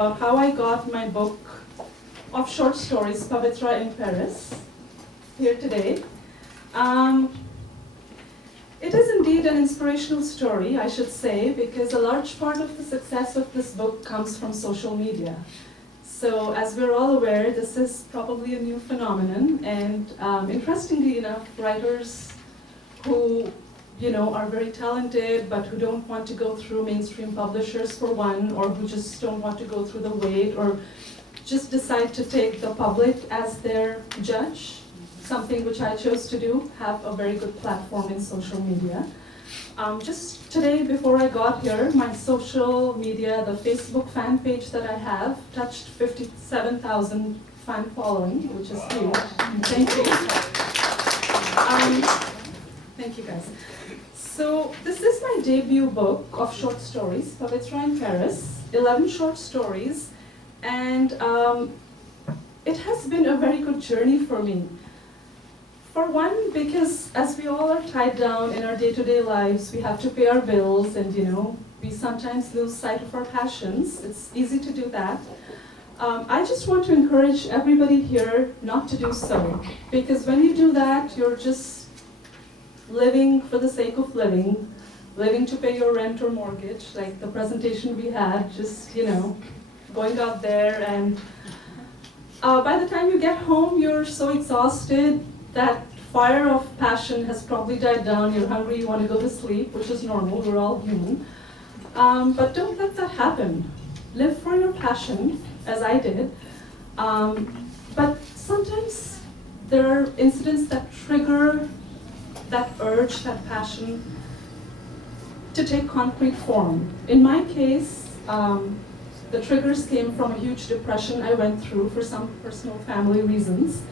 How I got my book of short stories, Pavitra in Paris, here today. It is indeed an inspirational story, I should say, because a large part of the success of this book comes from social media. So as we're all aware, this is probably a new phenomenon, and interestingly enough, writers who are very talented, but who don't want to go through mainstream publishers for one, or who just don't want to go through the wait, or just decide to take the public as their judge, something which I chose to do, have a very good platform in social media. Just today, before I got here, my social media, the Facebook fan page that I have, touched 57,000 fan following, which is huge. Thank you. Thank you, guys. So this is my debut book of short stories, Pavitra in Paris, 11 short stories, and it has been a very good journey for me. For one, because as we all are tied down in our day-to-day lives, we have to pay our bills, and we sometimes lose sight of our passions. It's easy to do that. I just want to encourage everybody here not to do so, because when you do that, you're just living for the sake of living to pay your rent or mortgage, like the presentation we had, just, going out there, and by the time you get home, you're so exhausted, that fire of passion has probably died down, you're hungry, you want to go to sleep, which is normal, we're all human. But don't let that happen. Live for your passion, as I did. But sometimes there are incidents that trigger that urge, that passion, to take concrete form. In my case, the triggers came from a huge depression I went through for some personal family reasons.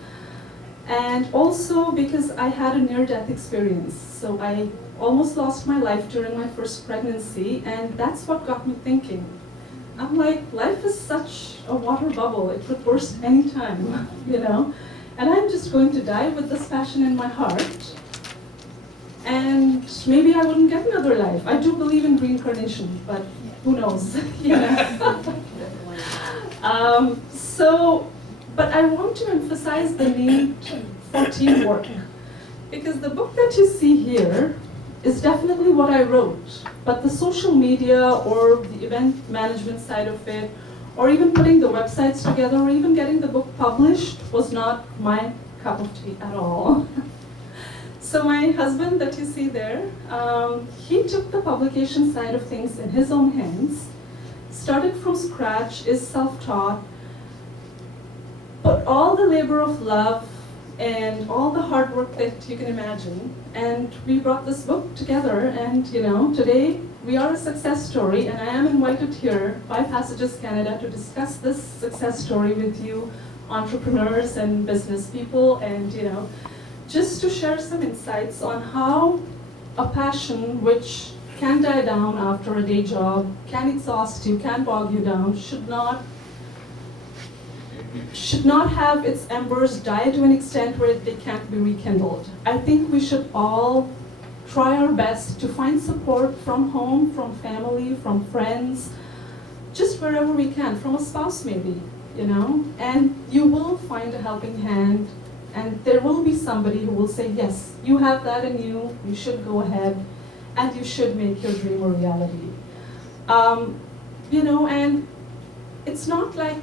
And also because I had a near-death experience. So I almost lost my life during my first pregnancy, and that's what got me thinking. I'm like, life is such a water bubble, it could burst anytime, And I'm just going to die with this passion in my heart. And maybe I wouldn't get another life. I do believe in reincarnation, but who knows? But I want to emphasize the need for teamwork, because the book that you see here is definitely what I wrote, but the social media or the event management side of it, or even putting the websites together, or even getting the book published was not my cup of tea at all. So my husband that you see there, he took the publication side of things in his own hands, started from scratch, is self-taught, put all the labor of love and all the hard work that you can imagine, and we brought this book together, and today we are a success story, and I am invited here by Passages Canada to discuss this success story with you entrepreneurs and business people, and just to share some insights on how a passion which can die down after a day job, can exhaust you, can bog you down, should not have its embers die to an extent where they can't be rekindled. I think we should all try our best to find support from home, from family, from friends, just wherever we can, from a spouse maybe, and you will find a helping hand. And there will be somebody who will say, yes, you have that in you, you should go ahead, and you should make your dream a reality. And it's not like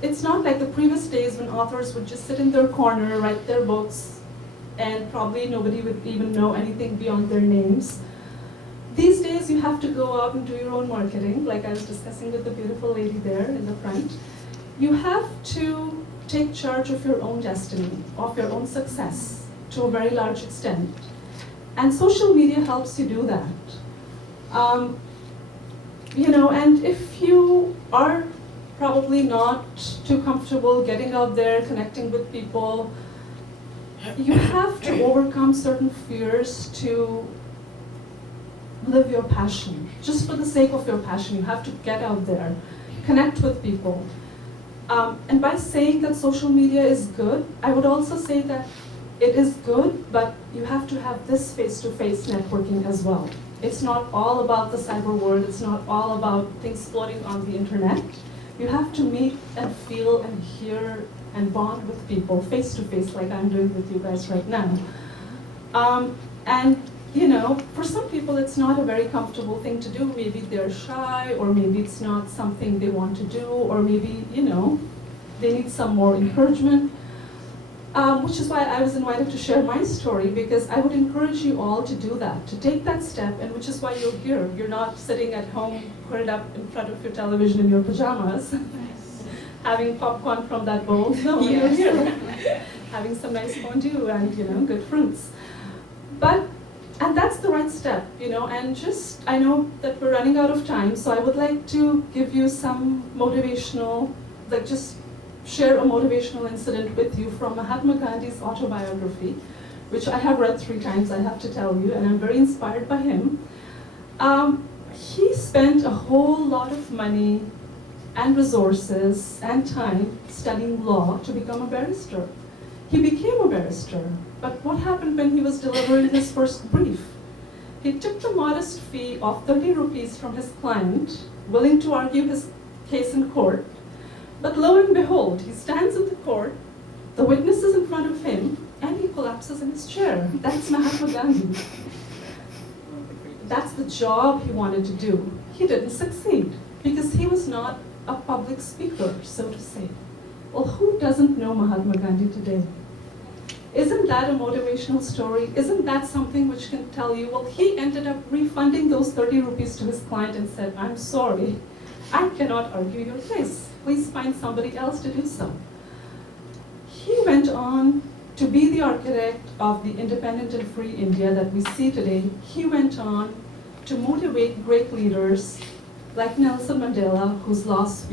the previous days when authors would just sit in their corner, write their books, and probably nobody would even know anything beyond their names. These days you have to go out and do your own marketing, like I was discussing with the beautiful lady there in the front. You have to take charge of your own destiny, of your own success, to a very large extent. And social media helps you do that. And if you are probably not too comfortable getting out there, connecting with people, you have to overcome certain fears to live your passion. Just for the sake of your passion, you have to get out there, connect with people. And by saying that social media is good, I would also say that it is good, but you have to have this face-to-face networking as well. It's not all about the cyber world, it's not all about things floating on the internet. You have to meet and feel and hear and bond with people face to face, like I'm doing with you guys right now. And you know, for some people it's not a very comfortable thing to do. Maybe they're shy, or maybe it's not something they want to do, or maybe, you know, they need some more encouragement. Which is why I was invited to share my story, because I would encourage you all to do that, to take that step, and which is why you're here. You're not sitting at home, curled up in front of your television in your pajamas, having popcorn from that bowl. No, you're here, having some nice fondue and, you know, good fruits. And that's the right step, you know, and just, I know that we're running out of time, so I would like to give you some motivational, like just share a motivational incident with you from Mahatma Gandhi's autobiography, which I have read 3 times, I have to tell you, and I'm very inspired by him. He spent a whole lot of money and resources and time studying law to become a barrister. He became a barrister, but what happened when he was delivering his first brief? He took the modest fee of 30 rupees from his client, willing to argue his case in court. But lo and behold, he stands in the court, the witness is in front of him, and he collapses in his chair. That's Mahatma Gandhi. That's the job he wanted to do. He didn't succeed because he was not a public speaker, so to say. Well, who doesn't know Mahatma Gandhi today? Isn't that a motivational story? Isn't that something which can tell you, well, he ended up refunding those 30 rupees to his client and said, I'm sorry, I cannot argue your case. Please find somebody else to do so. He went on to be the architect of the independent and free India that we see today. He went on to motivate great leaders like Nelson Mandela, whose loss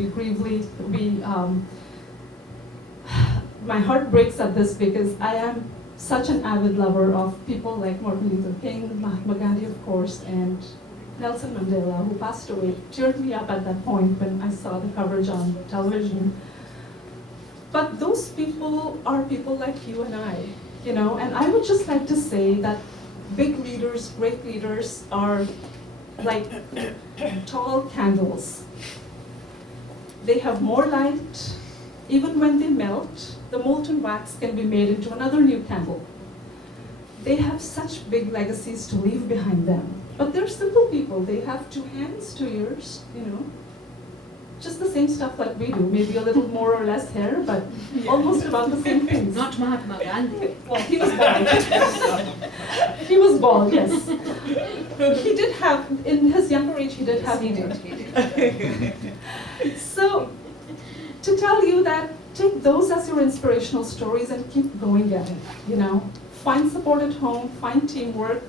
my heart breaks at this because I am such an avid lover of people like Martin Luther King, Mahatma Gandhi, of course, and Nelson Mandela, who passed away. It cheered me up at that point when I saw the coverage on television. But those people are people like you and I, you know, and I would just like to say that big leaders, great leaders are like tall candles. They have more light. Even when they melt, the molten wax can be made into another new candle. They have such big legacies to leave behind them. But they're simple people. They have 2 hands, 2 ears, you know, just the same stuff like we do. Maybe a little more or less hair, but almost about the same things. Not Mahatma Gandhi. Well, he was bald. He was bald, yes. He did have, in his younger age, he did have. He did. So, to tell you that, take those as your inspirational stories and keep going at it, you know. Find support at home, find teamwork.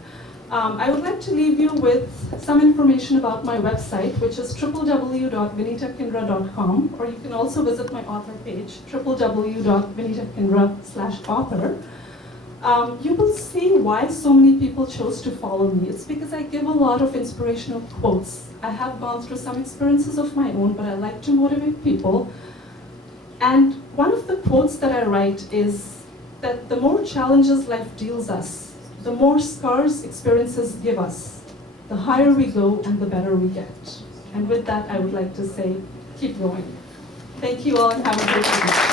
I would like to leave you with some information about my website, which is www.vinitakinra.com, or you can also visit my author page, www.vinitakinra/author. You will see why so many people chose to follow me. It's because I give a lot of inspirational quotes. I have gone through some experiences of my own, but I like to motivate people. And one of the quotes that I write is that the more challenges life deals us, the more scars experiences give us, the higher we go and the better we get. And with that, I would like to say, keep going. Thank you all and have a great evening.